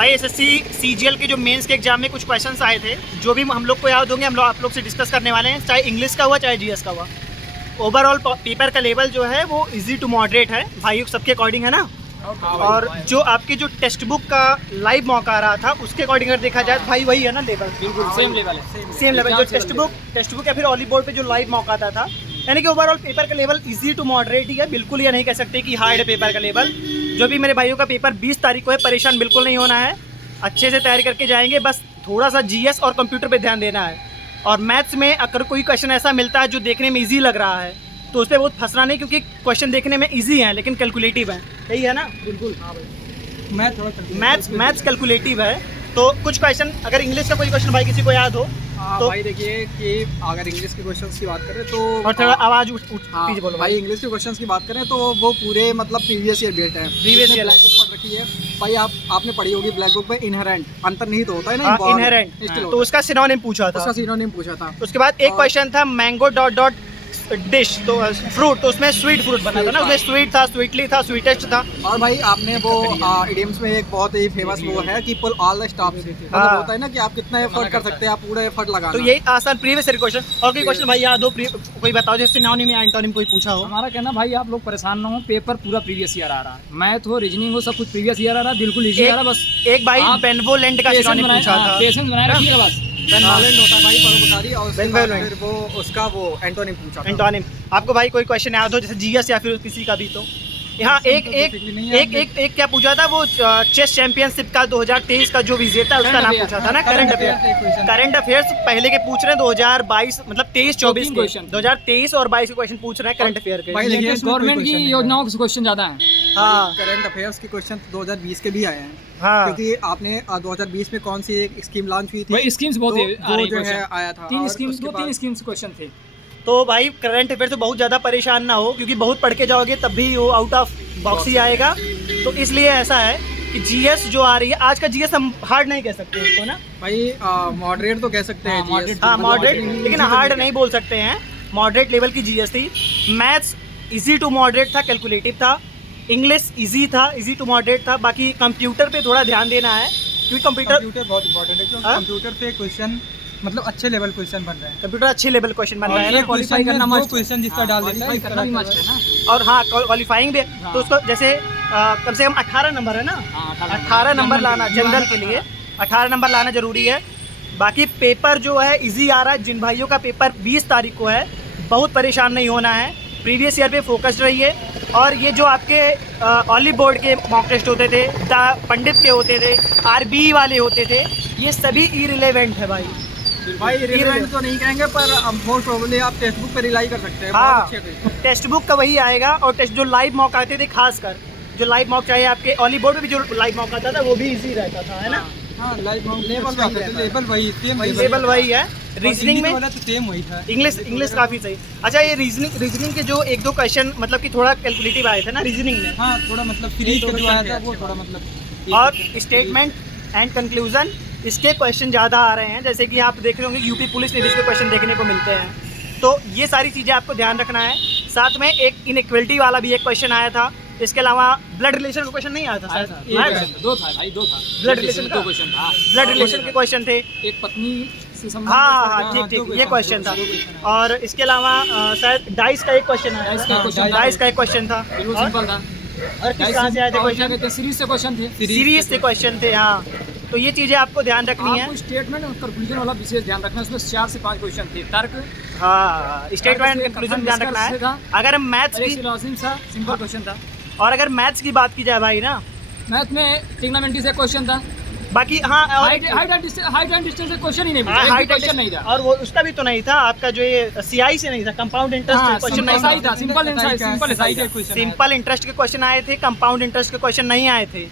भाई SSC CGL के जो मेंस के एग्जाम में कुछ क्वेश्चंस आए थे, जो भी हम लोग को याद होंगे हम लोग आप लोग से डिस्कस करने वाले हैं, चाहे इंग्लिश का हुआ चाहे जीएस का हुआ। ओवरऑल पेपर का लेवल जो है वो इजी टू मॉडरेट है भाई, सबके अकॉर्डिंग है ना। और जो आपके जो टेक्स्ट बुक का लाइव मौका आ रहा था उसके अकॉर्डिंग अगर देखा जाए तो भाई वही है ना लेवल, बिल्कुल सेम लेवल है। सेम लेवल जो टेक्स्ट बुक या फिर ऑली बोर्ड पे जो लाइव मौका आता था, यानी कि ओवरऑल पेपर का लेवल इजी टू मॉडरेट ही है। बिल्कुल ये नहीं कह सकते कि हार्ड है पेपर का लेवल। जो भी मेरे भाइयों का पेपर 20 तारीख को है, परेशान बिल्कुल नहीं होना है, अच्छे से तैयारी करके जाएंगे। बस थोड़ा सा जीएस और कंप्यूटर पे ध्यान देना है। और मैथ्स में अगर कोई क्वेश्चन ऐसा मिलता है जो देखने में ईजी लग रहा है तो उस पर बहुत फंसना नहीं, क्योंकि क्वेश्चन देखने में ईजी है लेकिन कैलकुलेटिव है, यही है ना। बिल्कुल हाँ भाई, मैथ्स कैलकुलेटिव है। तो कुछ क्वेश्चन अगर इंग्लिश का कोई क्वेश्चन भाई किसी को याद हो तो भाई देखिए कि अगर इंग्लिश के क्वेश्चंस की बात करें तो और थोड़ा आवाज़ पीछे बोलो भाई। इंग्लिश के क्वेश्चंस की बात करें तो वो पूरे मतलब प्रीवियस ईयर बेस्ड है। प्रीवियस ईयर ब्लैक बुक पढ़ रखी है भाई, आपने पढ़ी होगी ब्लैक बुक में इनहेरेंट अंतर्निहित होता है ना, इनहेरेंट, तो उसका सिनोनिम पूछा था, उसका सिनोनिम पूछा था। उसके बाद एक क्वेश्चन था मैंगो डॉट डॉट डिश, तो फ्रूट, तो उसमें स्वीट फ्रूट बना था ना, उसमें स्वीट था, स्वीटली था, स्वीटेस्ट था। और भाई आपने वो इडियम्स में एक बहुत ही फेमस वो है कि पुल ऑल द स्टॉप्स, मतलब होता है ना कि आप कितना एफर्ट कर सकते हैं, आप पूरा एफर्ट लगाना। तो यही आसान प्रीवियस ईयर क्वेश्चन। और कोई क्वेश्चन भाई याद हो कोई बताओ, जैसे सिनोनिम या एंटोनिम कोई पूछा हो। हमारा कहना भाई आप लोग परेशान ना हो, पेपर पूरा प्रीवियस ईयर आ रहा है, मैथ हो रीजनिंग हो सब कुछ प्रीवियस ईयर आ रहा है, बिल्कुल इजी आ रहा है। बस एक भाई बेनवोलेंट का सिनोनिम पूछा था, पेशेंस बनाए रखिएगा बस। बेनवोलेंट होता है भाई परोपकारी, और बेनवोलेंट फिर वो उसका वो एंटोनिम पूछा था। एंटोनिम। आपको भाई कोई क्वेश्चन याद हो जैसे जीएस या फिर किसी का भी, तो यहाँ एक क्या पूछा था, वो चेस चैंपियनशिप का 2023 का जो विजेता है उसका नाम पूछा था ना, करंट अफेयर्स पहले के पूछ रहे हैं 2022 मतलब 23-24 के, 2023 और 22 के क्वेश्चन पूछ रहे हैं करंट अफेयर के। गवर्नमेंट की योजनाओं के क्वेश्चन ज्यादा हैं। हाँ, करंट अफेयर्स के क्वेश्चन 2020 के भी आए हैं। हाँ, क्योंकि आपने 2020 में कौन सी एक स्कीम लॉन्च हुई थी, वही स्कीम्स बहुत वो जो है आया था, तीन स्कीम्स क्वेश्चन थे। तो भाई करंट अफेयर तो बहुत ज़्यादा परेशान ना हो, क्योंकि बहुत पढ़ के जाओगे तब भी वो आउट ऑफ बॉक्स ही आएगा। तो इसलिए ऐसा है कि जीएस जो आ रही है, आज का जीएस हम हार्ड नहीं कह सकते उसको ना भाई, मॉडरेट तो कह सकते हैं GS, हाँ मॉडरेट, लेकिन हार्ड नहीं बोल सकते हैं। मॉडरेट लेवल की जीएस थी। मैथ्स इजी टू मॉडरेट था, कैलकुलेटिव था। इंग्लिश इजी था, इजी टू मॉडरेट था। बाकी कंप्यूटर पे थोड़ा ध्यान देना है, क्योंकि कंप्यूटर बहुत इंपॉर्टेंट है, क्योंकि कंप्यूटर पे क्वेश्चन मतलब अच्छे लेवल क्वेश्चन बन रहे हैं। कंप्यूटर अच्छे लेवल क्वेश्चन बन रहा है ना, क्वालिफाई करना मस्ट क्वेश्चन जिसका डाल देता है करना भी मस्ट है ना। और हाँ क्वालिफाइंग भी, तो उसको जैसे कम से कम 18 नंबर है ना, 18 नंबर लाना जनरल के लिए 18 नंबर लाना जरूरी है। बाकी पेपर जो है इजी आ रहा है। जिन भाइयों का पेपर 20 तारीख को है, बहुत परेशान नहीं होना है, प्रीवियस ईयर पे फोकस्ड रहिए। और ये जो आपके ऑली बोर्ड के मॉक टेस्ट होते थे, पंडित के होते थे, आरबी वाले होते थे, ये सभी इरिलेवेंट है भाई। इरिलेवेंट तो नहीं कहेंगे, पर मोस्ट प्रोबेबली आप टेक्स्ट बुक पे रिलाई कर सकते हैं। हाँ, टेक्स्ट बुक का वही आएगा। और टेक्स्ट जो लाइव मॉक आते थे, खासकर जो लाइव मॉक चाहिए आपके ऑली बोर्ड पे भी जो लाइव मॉक आता था वो भी इजी रहता था, है ना। हाँ, लाइव मॉक लेवल वही है। रीजनिंग में तो सेम वही था। इंग्लिश काफ़ी सही। अच्छा, ये रीजनिंग के जो एक दो क्वेश्चन मतलब कि थोड़ा कैलकुलेटिव आए थे ना रीजनिंग में। हाँ, थोड़ा मतलब सीरीज के जो आया था वो थोड़ा मतलब। और स्टेटमेंट एंड कंक्लूजन, इसके क्वेश्चन ज़्यादा आ रहे हैं। जैसे कि आप देख रहे होंगे यूपी पुलिस में भी इसके क्वेश्चन देखने को मिलते हैं। तो ये सारी चीज़ें आपको ध्यान रखना है। साथ में एक इनइक्वलिटी वाला भी एक क्वेश्चन आया था। इसके अलावा ब्लड रिलेशन का क्वेश्चन नहीं आया था शायद, दो था भाई, दो था ब्लड रिलेशन का क्वेश्चन था। ब्लड रिलेशन के क्वेश्चन थे, एक पत्नी से संबंधित। हाँ, ठीक, ये क्वेश्चन था। और इसके अलावा शायद डाइस का एक क्वेश्चन आया था, डाइस का एक क्वेश्चन था। सिंपल था। और कहाँ से आए थे क्वेश्चन? सीरीज से क्वेश्चन थे, सीरीज से क्वेश्चन थे। हाँ, तो ये चीज़ें आपको ध्यान रखनी है। स्टेटमेंट और कंक्लूजन वाला विशेष ध्यान रखना है, उसमें 4 से 5 क्वेश्चन थे। तर्क, हाँ, स्टेटमेंट एंड कंक्लूजन ध्यान रखना है। अगर हम मैथ्स की सिंपल क्वेश्चन था। और अगर मैथ्स की बात की जाए भाई ना, मैथ में ट्रिग्नोमेट्री से क्वेश्चन था। बाकी हाँ, हाइट एंड डिस्टेंस से क्वेश्चन ही नहीं पूछा, हाइट क्वेश्चन नहीं था। और वो उसका भी तो नहीं था आपका, जो ये सीआई से नहीं था, कंपाउंड इंटरेस्ट के क्वेश्चन नहीं था। सिंपल इंटरेस्ट के क्वेश्चन आए थे, कंपाउंड इंटरेस्ट के क्वेश्चन नहीं आए थे।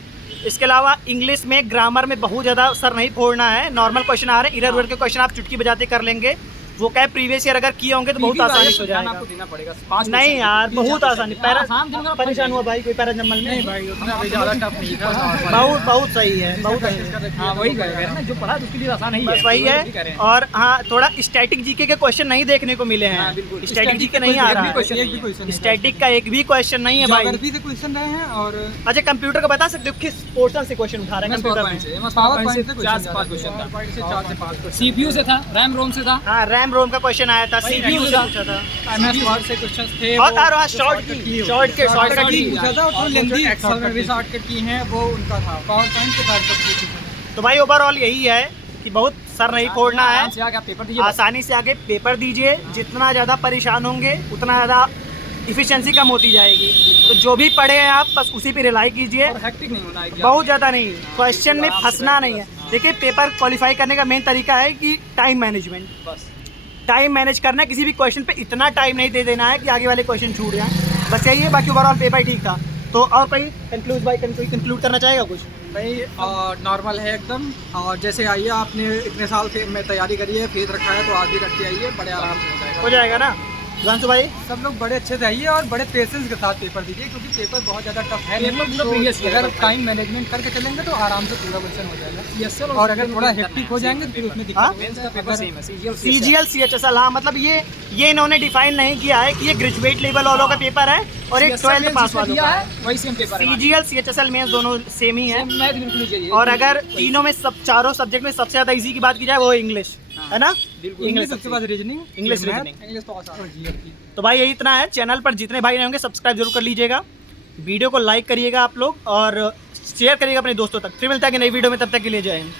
इसके अलावा इंग्लिश में ग्रामर में बहुत ज़्यादा सर नहीं फोड़ना है, नॉर्मल क्वेश्चन आ रहे हैं, इधर उधर के क्वेश्चन आप चुटकी बजाते कर लेंगे। वो क्या प्रीवियस ईयर अगर किए होंगे तो बहुत आसानी से हो जाएगा। आपको देना पड़ेगा 5%। नहीं यार बहुत आसानी पैरा आसान दिन का परेशान हुआ भाई कोई पैराजम्मल में भाई उतना भी ज़्यादा टफ नहीं था। बहुत बहुत सही है बहुत सही है। हाँ वही कह रहे हैं ना, जो पढ़ा है उसके लिए आसान ही है, बस वही है। और हाँ थोड़ा स्टैटिक जीके के क्वेश्चन नहीं देखने को मिले हाँ, हैं, बिल्कुल। स्टैटिक जीके नहीं आ रहा है, क्वेश्चन स्टैटिक का एक भी क्वेश्चन नहीं है भाई। ज्योग्राफी से क्वेश्चन रहे हैं और अच्छा कंप्यूटर का बता सकते हो किस पोर्शन से क्वेश्चन उठा रहे हैं कंप्यूटर में? पावर पॉइंट से 4 से 5 क्वेश्चन था, 4 से 5 CPU से था, रैम रोम से था, हाँ रैम रोम का क्वेश्चन आया था, सीपीयू से पूछा था MS वर्ड से क्वेश्चंस थे और हाँ शॉर्टकट की पूछा था और लेंदी एक्सेल में भी शॉर्टकट की हैं वो उनका था। पावर पॉइंट के बाद सब तो भाई ओवरऑल यही है कि बहुत सर नहीं फोड़ना है, आराम से आके आप पेपर दीजिए। आसानी से आगे पेपर दीजिए। जितना ज़्यादा परेशान होंगे उतना ज़्यादा इफिशिएंसी कम होती जाएगी। तो जो भी पढ़े हैं आप बस उसी पे रिलाई कीजिए, और हेक्टिक नहीं होना है कि बहुत ज़्यादा नहीं, क्वेश्चन में फंसना नहीं है। देखिए पेपर क्वालिफाई करने का मेन तरीका है कि टाइम मैनेजमेंट, बस टाइम मैनेज करना है। किसी भी क्वेश्चन पे इतना टाइम नहीं दे देना है कि आगे वाले क्वेश्चन छूट जाए, बस यही है। बाकी ओवरऑल पेपर ठीक था। तो और कोई कंक्लूड करना चाहेगा कुछ? भाई नॉर्मल है एकदम। और जैसे आइए आपने इतने साल से में तैयारी करी है, फेज रखा है तो आज भी रख के आइए, बड़े आराम से हो जाएगा। हो जाएगा ना जानसु भाई? सब लोग बड़े अच्छे से आइए और बड़े पेशेंस के साथ पेपर दीजिए क्योंकि पेपर बहुत ज़्यादा टफ है। पेपर पूरा तो previous year अगर का टाइम मैनेजमेंट करके चलेंगे तो आराम से पूरा क्वेश्चन हो जाएगा। CSL और अगर थोड़ा हेक्टिक हो जाएंगे तो फिर उसमें हाँ? दिक्कत मेंस का पेपर सेम है, CGL CGL CHSL, हाँ मतलब ये इन्होंने डिफाइन नहीं किया है कि ये ग्रेजुएट लेवल वालों का पेपर है और एक 12th पास वालों का है। वही सेम पेपर है। CGL CHSL मेंस दोनों सेम ही है। मैथ बिल्कुल चाहिए। और अगर तीनों में सब चारों सब्जेक्ट में सबसे ज़्यादा इजी की बात की जाए वो इंग्लिश है ना, इंग्लिश उसके बाद reasoning, English math, reasoning. English तो आसान और जीएस। तो भाई यही इतना है। चैनल पर जितने भाई रहेंगे सब्सक्राइब जरूर कर लीजिएगा, वीडियो को लाइक करिएगा आप लोग और शेयर करिएगा अपने दोस्तों तक। फिर मिलता है कि नई वीडियो में, तब तक के लिए जय हिंद।